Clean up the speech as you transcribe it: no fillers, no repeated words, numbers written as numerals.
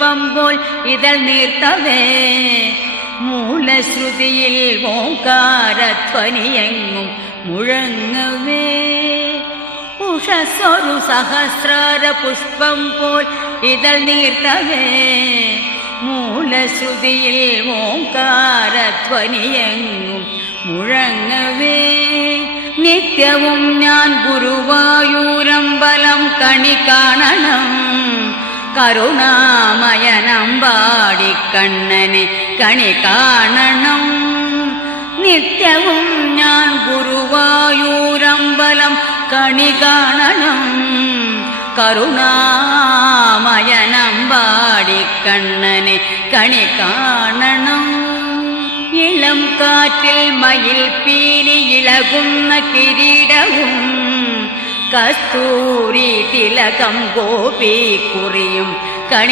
പുഷ്പം പോൽ ഇതൾ നീർത്തവേ മൂലശ്രുതിയിൽ ഓംകാരധ്വനിയെങ്ങും മുഴങ്ങവേ ഉഷസ്സൊരു സഹസ്രാര പുഷ്പം പോൽ ഇതൾ നീർത്തവേ മൂലശ്രുതിയിൽ ഓംകാരധ്വനിയെങ്ങും മുഴങ്ങവേ നിത്യവും ഞാൻ ഗുരുവായൂരമ്പലം കണി കാണണം കരുണാമയനമ്പാടിക്കണ്ണനെ കണി കാണണം നിത്യവും ഞാൻ ഗുരുവായൂരമ്പലം കണി കാണണം കരുണാമയനമ്പാടിക്കണ്ണനെ കണി കാണണം ഇളം കാറ്റിൽ മയിൽ പീലി ഇളകുന്ന കിരീടവും കസ്തൂരി തിലകം ഗോപി കുറിയും കണി